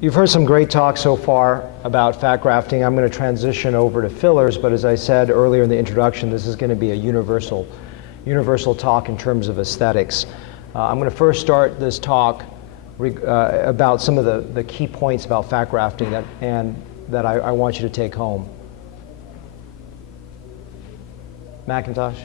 You've heard some great talk so far about fat grafting. I'm going to transition over to fillers, but as I said earlier in the introduction, this is going to be a universal talk in terms of aesthetics. I'm going to first start this talk about some of the key points about fat grafting that I want you to take home. Macintosh?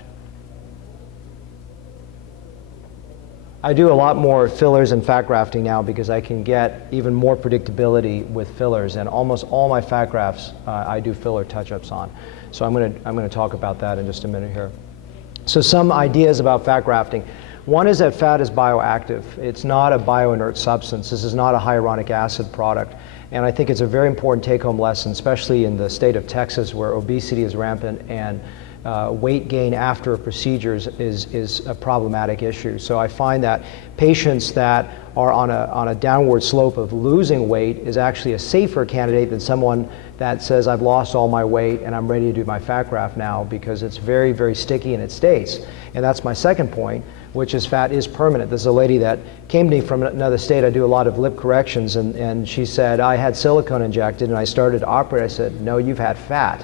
I do a lot more fillers and fat grafting now because I can get even more predictability with fillers, and almost all my fat grafts I do filler touch-ups on. So I'm going to talk about that in just a minute here. So some ideas about fat grafting. One is that fat is bioactive. It's not a bioinert substance. This is not a hyaluronic acid product. And I think it's a very important take-home lesson, especially in the state of Texas where obesity is rampant and weight gain after procedures is a problematic issue. So I find that patients that are on a downward slope of losing weight is actually a safer candidate than someone that says, I've lost all my weight and I'm ready to do my fat graft now, because it's very, very sticky and it stays. And that's my second point, which is fat is permanent. This is a lady that came to me from another state. I do a lot of lip corrections, and she said, I had silicone injected and I started to operate. I said, no, you've had fat.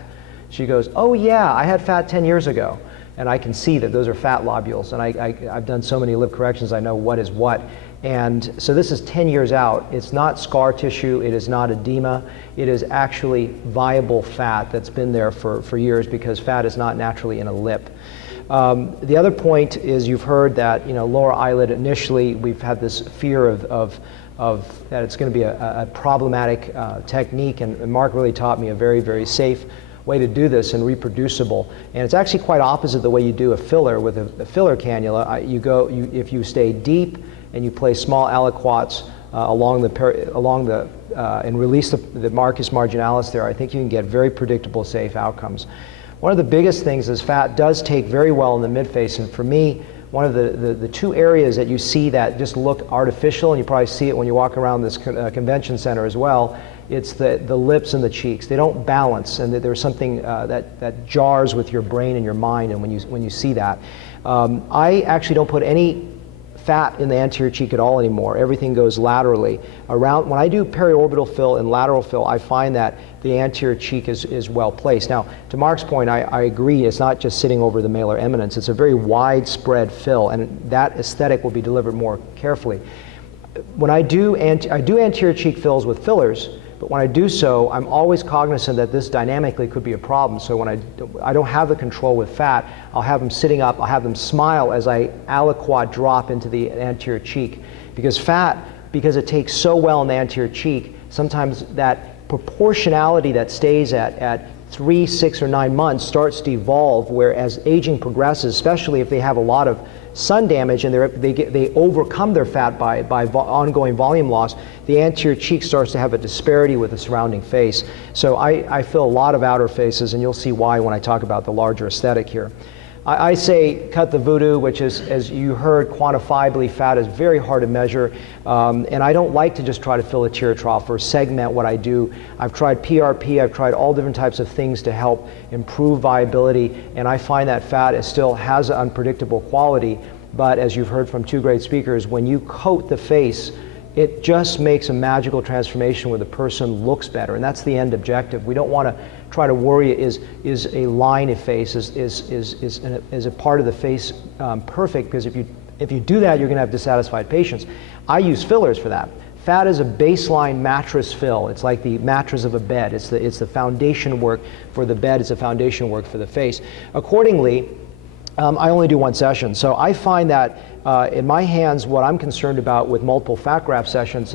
She goes, oh yeah, I had fat 10 years ago. And I can see that those are fat lobules. And I've done so many lip corrections, I know what is what. And so this is 10 years out. It's not scar tissue, it is not edema. It is actually viable fat that's been there for years, because fat is not naturally in a lip. The other point is, you've heard that, lower eyelid, initially we've had this fear of that it's going to be a problematic technique, and Mark really taught me a very, very safe way to do this and reproducible. And it's actually quite opposite the way you do a filler with a filler cannula. If you stay deep and you place small aliquots and release the marcus marginalis there, I think you can get very predictable, safe outcomes. One of the biggest things is fat does take very well in the midface, and for me, one of the two areas that you see that just look artificial, and you probably see it when you walk around this convention center as well, it's the lips and the cheeks. They don't balance, and there's something that jars with your brain and your mind, and when you see that. I actually don't put any fat in the anterior cheek at all anymore. Everything goes laterally. When I do periorbital fill and lateral fill, I find that the anterior cheek is well placed. Now, to Mark's point, I agree, it's not just sitting over the malar eminence. It's a very widespread fill, and that aesthetic will be delivered more carefully. When I do anterior cheek fills with fillers, but when I do so, I'm always cognizant that this dynamically could be a problem. So when I don't have the control with fat, I'll have them sitting up, I'll have them smile as I aliquot drop into the anterior cheek. Because fat, because it takes so well in the anterior cheek, sometimes that proportionality that stays at 3, 6, or 9 months starts to evolve, whereas aging progresses, especially if they have a lot of sun damage and they overcome their fat by ongoing volume loss, the anterior cheek starts to have a disparity with the surrounding face. So I fill a lot of outer faces, and you'll see why when I talk about the larger aesthetic here. I say cut the voodoo, which is, as you heard, quantifiably fat is very hard to measure, and I don't like to just try to fill a tear trough or segment what I do. I've tried PRP, I've tried all different types of things to help improve viability, and I find that fat still has an unpredictable quality, but as you've heard from two great speakers, when you coat the face, it just makes a magical transformation where the person looks better, and that's the end objective. We don't want to try to worry, is a line of face, is a part of the face perfect, because if you do that, you're going to have dissatisfied patients. I use fillers for that. Fat is a baseline mattress fill. It's like the mattress of a bed. It's the foundation work for the bed. It's a foundation work for the face. Accordingly, I only do one session. So I find that in my hands, what I'm concerned about with multiple fat graft sessions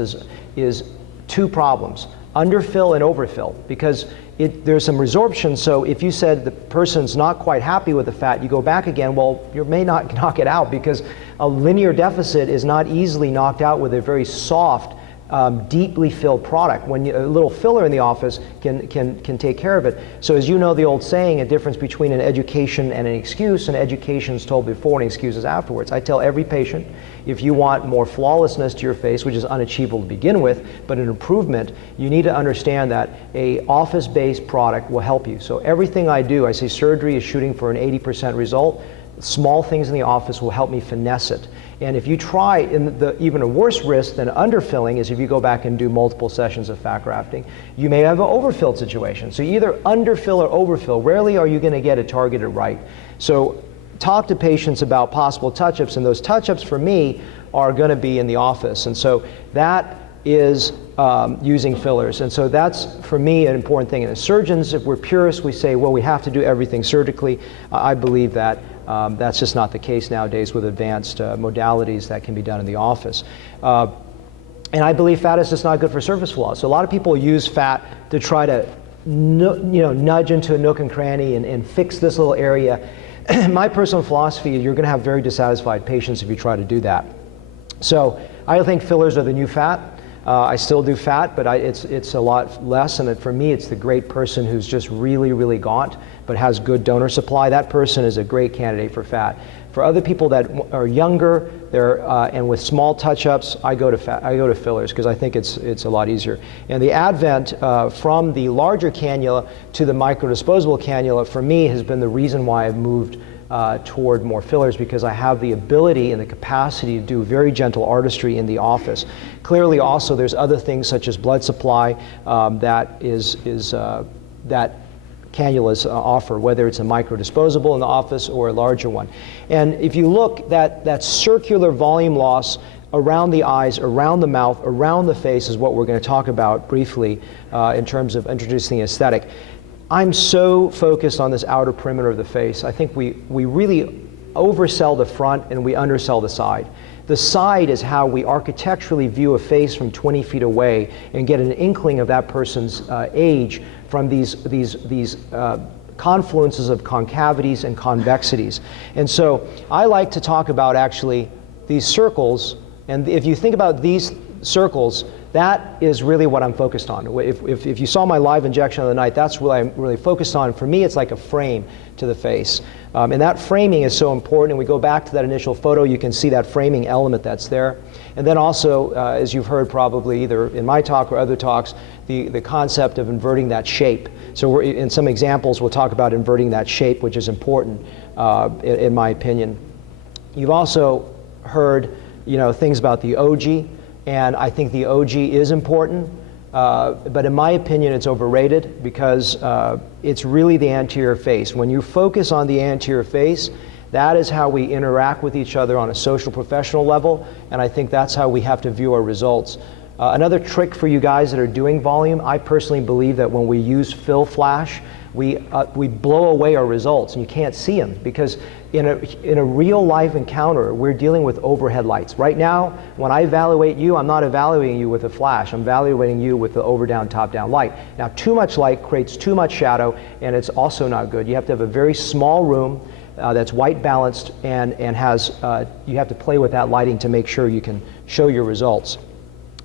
is two problems: underfill and overfill, because there's some resorption. So if you said the person's not quite happy with the fat, you go back again, well, you may not knock it out, because a linear deficit is not easily knocked out with a very soft, deeply filled product. When a little filler in the office can take care of it. So as you know the old saying, a difference between an education and an excuse: an education is told before and excuses afterwards. I tell every patient, if you want more flawlessness to your face, which is unachievable to begin with, but an improvement, you need to understand that a office-based product will help you. So everything I do, I say surgery is shooting for an 80% result. Small things in the office will help me finesse it. And if you try, even a worse risk than underfilling is if you go back and do multiple sessions of fat grafting, you may have an overfilled situation. So you either underfill or overfill. Rarely are you going to get it targeted right. So talk to patients about possible touch-ups, and those touch-ups for me are going to be in the office. And so that is using fillers. And so that's, for me, an important thing. And as surgeons, if we're purists, we say, well, we have to do everything surgically. I believe that that's just not the case nowadays with advanced modalities that can be done in the office. And I believe fat is just not good for surface flaws. So a lot of people use fat to try to nudge into a nook and cranny and fix this little area. My personal philosophy is you're going to have very dissatisfied patients if you try to do that. So I think fillers are the new fat. I still do fat, but it's a lot less, and for me it's the great person who's just really, really gaunt but has good donor supply. That person is a great candidate for fat. For other people that are younger, and with small touch-ups, I go to fillers because I think it's a lot easier. And the advent from the larger cannula to the microdisposable cannula for me has been the reason why I've moved toward more fillers, because I have the ability and the capacity to do very gentle artistry in the office. Clearly also there's other things such as blood supply that cannulas offer, whether it's a microdisposable in the office or a larger one. And if you look, that circular volume loss around the eyes, around the mouth, around the face is what we're going to talk about briefly in terms of introducing aesthetic. I'm so focused on this outer perimeter of the face. I think we really oversell the front and we undersell the side. The side is how we architecturally view a face from 20 feet away and get an inkling of that person's age from these confluences of concavities and convexities. And so I like to talk about actually these circles, and if you think about these circles, that is really what I'm focused on. If you saw my live injection of the night, that's what I'm really focused on. For me, it's like a frame to the face. And that framing is so important. And we go back to that initial photo, you can see that framing element that's there. And then also, as you've heard probably either in my talk or other talks, the concept of inverting that shape. So in some examples, we'll talk about inverting that shape, which is important in my opinion. You've also heard things about the OG. And I think the OG is important, but in my opinion it's overrated because it's really the anterior face. When you focus on the anterior face, that is how we interact with each other on a social professional level, and I think that's how we have to view our results. Another trick for you guys that are doing volume, I personally believe that when we use fill flash, we blow away our results and you can't see them, because in a real life encounter we're dealing with overhead lights. Right now when I evaluate you, I'm not evaluating you with a flash, I'm evaluating you with the over down top down light. Now too much light creates too much shadow and it's also not good. You have to have a very small room that's white balanced and has you have to play with that lighting to make sure you can show your results.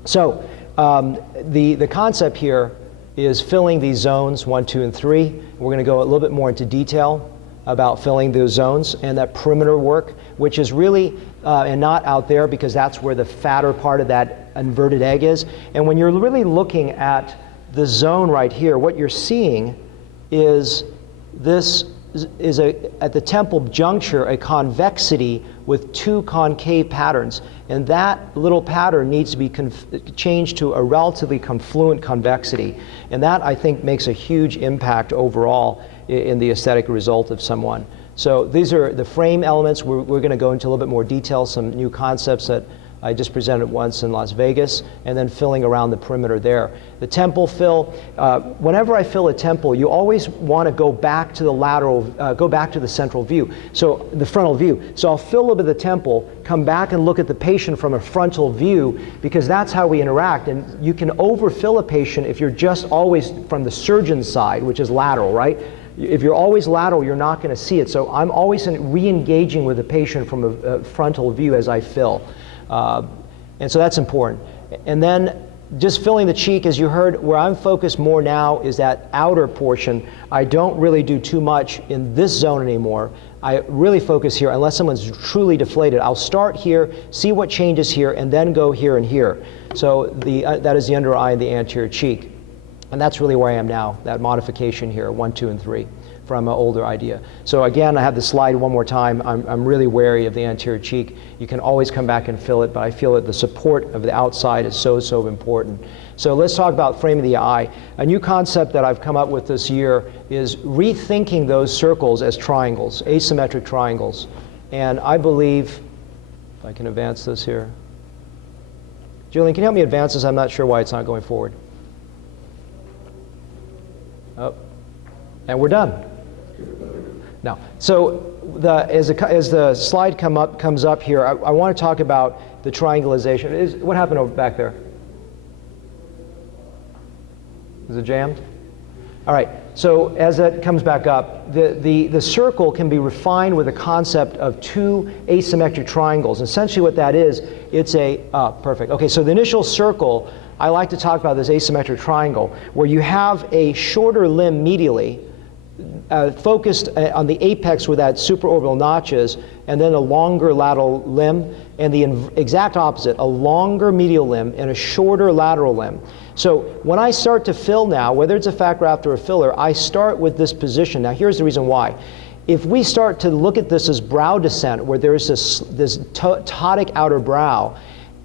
So the concept here is filling these zones 1, 2, and 3. We're going to go a little bit more into detail about filling those zones and that perimeter work, which is really and not out there, because that's where the fatter part of that inverted egg is. And when you're really looking at the zone right here, what you're seeing is this is at the temple juncture a convexity with two concave patterns, and that little pattern needs to be changed to a relatively confluent convexity, and that I think makes a huge impact overall in the aesthetic result of someone. So these are the frame elements. We're going to go into a little bit more detail, some new concepts that I just presented once in Las Vegas, and then filling around the perimeter there. The temple fill, whenever I fill a temple, you always want to go back to the lateral, go back to the central view, so the frontal view. So I'll fill a little bit of the temple, come back and look at the patient from a frontal view, because that's how we interact. And you can overfill a patient if you're just always from the surgeon's side, which is lateral, right? If you're always lateral, you're not going to see it. So I'm always re-engaging with the patient from a frontal view as I fill. And so that's important. And then just filling the cheek, as you heard, where I'm focused more now is that outer portion. I don't really do too much in this zone anymore. I really focus here unless someone's truly deflated. I'll start here, see what changes here, and then go here and here. So that is the under eye and the anterior cheek. And that's really where I am now, that modification here, 1, 2, and 3. from an older idea. So again, I have the slide one more time. I'm really wary of the anterior cheek. You can always come back and fill it, but I feel that the support of the outside is so, so important. So let's talk about framing the eye. A new concept that I've come up with this year is rethinking those circles as triangles, asymmetric triangles. And I believe, if I can advance this here. Julian, can you help me advance this? I'm not sure why it's not going forward. Oh, and we're done. Now, so as the slide comes up here, I want to talk about the triangulation. What happened over back there? Is it jammed? All right, so as that comes back up, the circle can be refined with the concept of two asymmetric triangles. Essentially what that is, it's perfect. Okay, so the initial circle, I like to talk about this asymmetric triangle, where you have a shorter limb medially, focused on the apex where that supraorbital notch is, and then a longer lateral limb, and the exact opposite, a longer medial limb and a shorter lateral limb. So when I start to fill now, whether it's a fat graft or a filler, I start with this position. Now here's the reason why. If we start to look at this as brow descent, where there's this ptotic outer brow,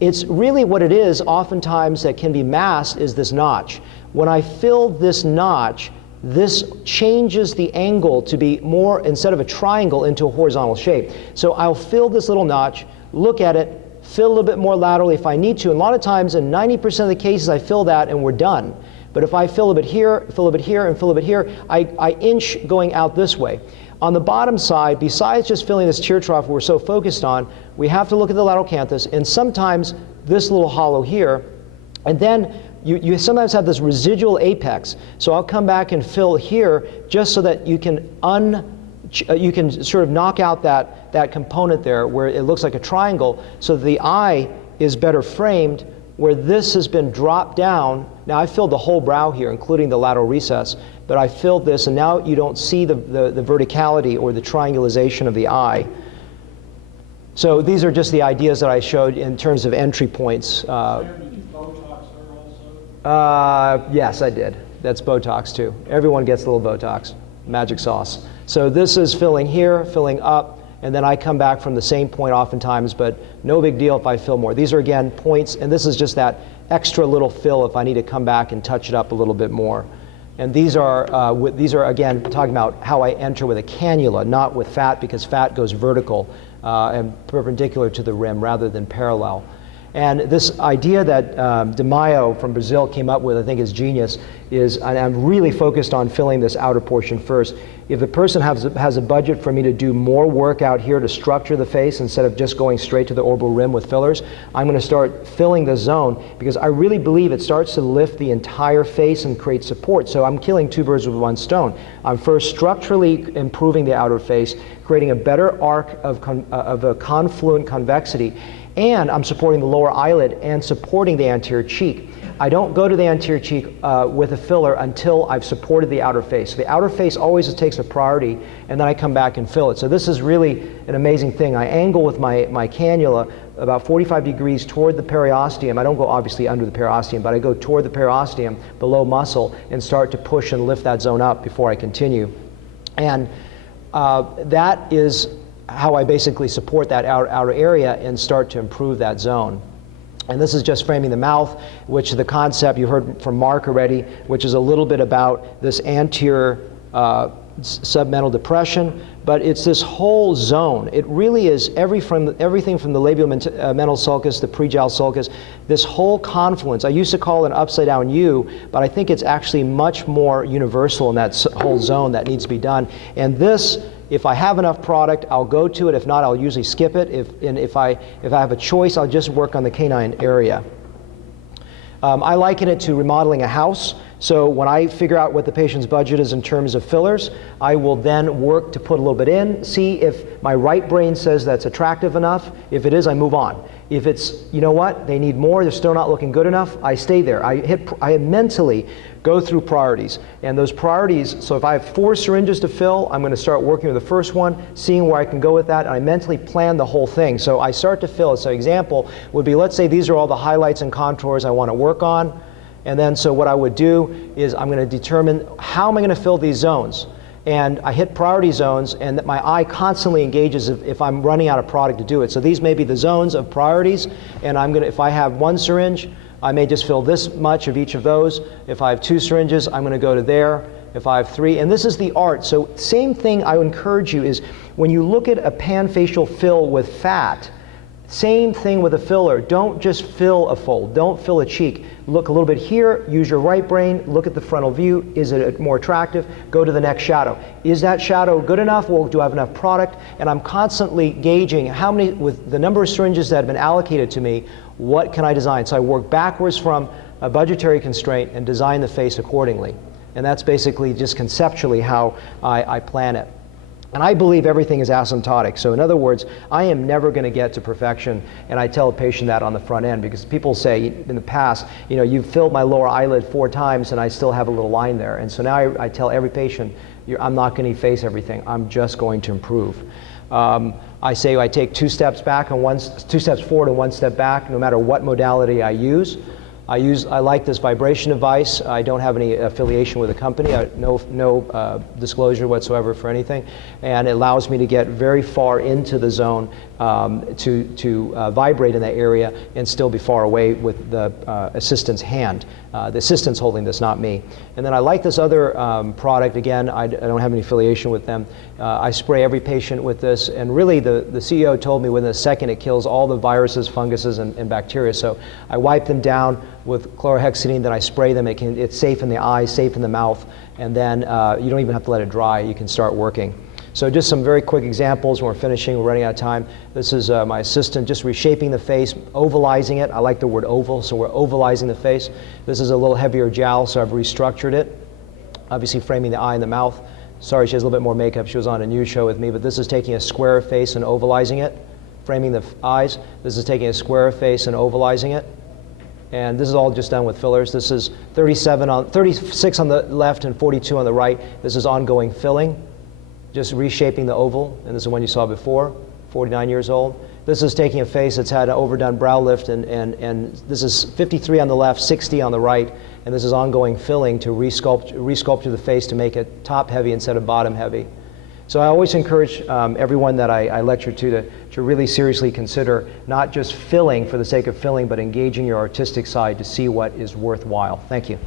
it's really what it is oftentimes that can be masked is this notch. When I fill this notch, this changes the angle to be more, instead of a triangle, into a horizontal shape. So I'll fill this little notch, look at it, fill a little bit more laterally if I need to. And a lot of times, in 90% of the cases, I fill that and we're done. But if I fill a bit here, fill a bit here, and fill a bit here, I inch going out this way. On the bottom side, besides just filling this tear trough we're so focused on, we have to look at the lateral canthus, and sometimes this little hollow here, and then you sometimes have this residual apex. So I'll come back and fill here just so that you can sort of knock out that component there where it looks like a triangle, so the eye is better framed where this has been dropped down. Now I filled the whole brow here, including the lateral recess, but I filled this, and now you don't see the verticality or the triangulation of the eye. So these are just the ideas that I showed in terms of entry points. Yes, I did. That's Botox too. Everyone gets a little Botox, magic sauce. So this is filling here, filling up, and then I come back from the same point oftentimes, but no big deal if I fill more. These are again points, and this is just that extra little fill if I need to come back and touch it up a little bit more. And these are again talking about how I enter with a cannula, not with fat, because fat goes vertical and perpendicular to the rim rather than parallel. And this idea that De Maio from Brazil came up with, I think is genius, is, and I'm really focused on filling this outer portion first. If the person has a budget for me to do more work out here to structure the face instead of just going straight to the orbital rim with fillers, I'm going to start filling this zone because I really believe it starts to lift the entire face and create support. So I'm killing two birds with one stone. I'm first structurally improving the outer face, creating a better arc of a confluent convexity, and I'm supporting the lower eyelid and supporting the anterior cheek. I don't go to the anterior cheek with a filler until I've supported the outer face. So the outer face always takes a priority, and then I come back and fill it. So this is really an amazing thing. I angle with my cannula about 45 degrees toward the periosteum. I don't go obviously under the periosteum, but I go toward the periosteum, below muscle, and start to push and lift that zone up before I continue. And that is how I basically support that outer area and start to improve that zone. And this is just framing the mouth, which the concept you heard from Mark already, which is a little bit about this anterior submental depression, but it's this whole zone. It really is everything from the labial-mental sulcus, the prejowl sulcus, this whole confluence. I used to call it an upside-down U, but I think it's actually much more universal in that whole zone that needs to be done. And this, if I have enough product, I'll go to it. If not, I'll usually skip it. If I have a choice, I'll just work on the canine area. I liken it to remodeling a house. So when I figure out what the patient's budget is in terms of fillers, I will then work to put a little bit in, see if my right brain says that's attractive enough. If it is, I move on. If it's, you know what, they need more, they're still not looking good enough, I stay there. I mentally go through priorities. And those priorities, so if I have 4 syringes to fill, I'm going to start working with the first one, seeing where I can go with that, and I mentally plan the whole thing. So I start to fill. So example would be, let's say these are all the highlights and contours I want to work on. And then so what I would do is I'm going to determine how am I going to fill these zones. and I hit priority zones, and that my eye constantly engages if I'm running out of product to do it. So these may be the zones of priorities, and if I have one syringe, I may just fill this much of each of those. If I have 2 syringes, I'm going to go to there. If I have 3, and this is the art. So same thing I would encourage you is when you look at a panfacial fill with fat, same thing with a filler. Don't just fill a fold. Don't fill a cheek. Look a little bit here, use your right brain, look at the frontal view. Is it more attractive? Go to the next shadow. Is that shadow good enough? Well, do I have enough product? And I'm constantly gauging how many, with the number of syringes that have been allocated to me, what can I design? So I work backwards from a budgetary constraint and design the face accordingly. And that's basically just conceptually how I plan it. And I believe everything is asymptotic. So in other words, I am never going to get to perfection, and I tell a patient that on the front end, because people say in the past, you know, you've filled my lower eyelid 4 times and I still have a little line there. And so now I tell every patient, I'm not going to efface everything. I'm just going to improve. I say I take 2 steps back and 2 steps forward and 1 step back, no matter what modality I use. I like this vibration device. I don't have any affiliation with the company. No disclosure whatsoever for anything, and it allows me to get very far into the zone to vibrate in that area and still be far away with the assistant's hand. The assistant's holding this, not me. And then I like this other product. Again, I don't have any affiliation with them. I spray every patient with this, and really the CEO told me within a second it kills all the viruses, funguses, and bacteria. So I wipe them down with chlorhexidine, then I spray them. It's safe in the eyes, safe in the mouth, and then you don't even have to let it dry. You can start working. So just some very quick examples. We're finishing, we're running out of time. This is my assistant just reshaping the face, ovalizing it. I like the word oval, so we're ovalizing the face. This is a little heavier jowl, so I've restructured it. Obviously framing the eye and the mouth. Sorry, she has a little bit more makeup. She was on a news show with me, but this is taking a square face and ovalizing it, framing the eyes. This is taking a square face and ovalizing it. And this is all just done with fillers. This is 36 on the left and 42 on the right. This is ongoing filling, just reshaping the oval. And this is the one you saw before, 49 years old. This is taking a face that's had an overdone brow lift, and this is 53 on the left, 60 on the right. And this is ongoing filling to resculpture the face to make it top heavy instead of bottom heavy. So I always encourage everyone that I lecture to really seriously consider not just filling for the sake of filling, but engaging your artistic side to see what is worthwhile. Thank you.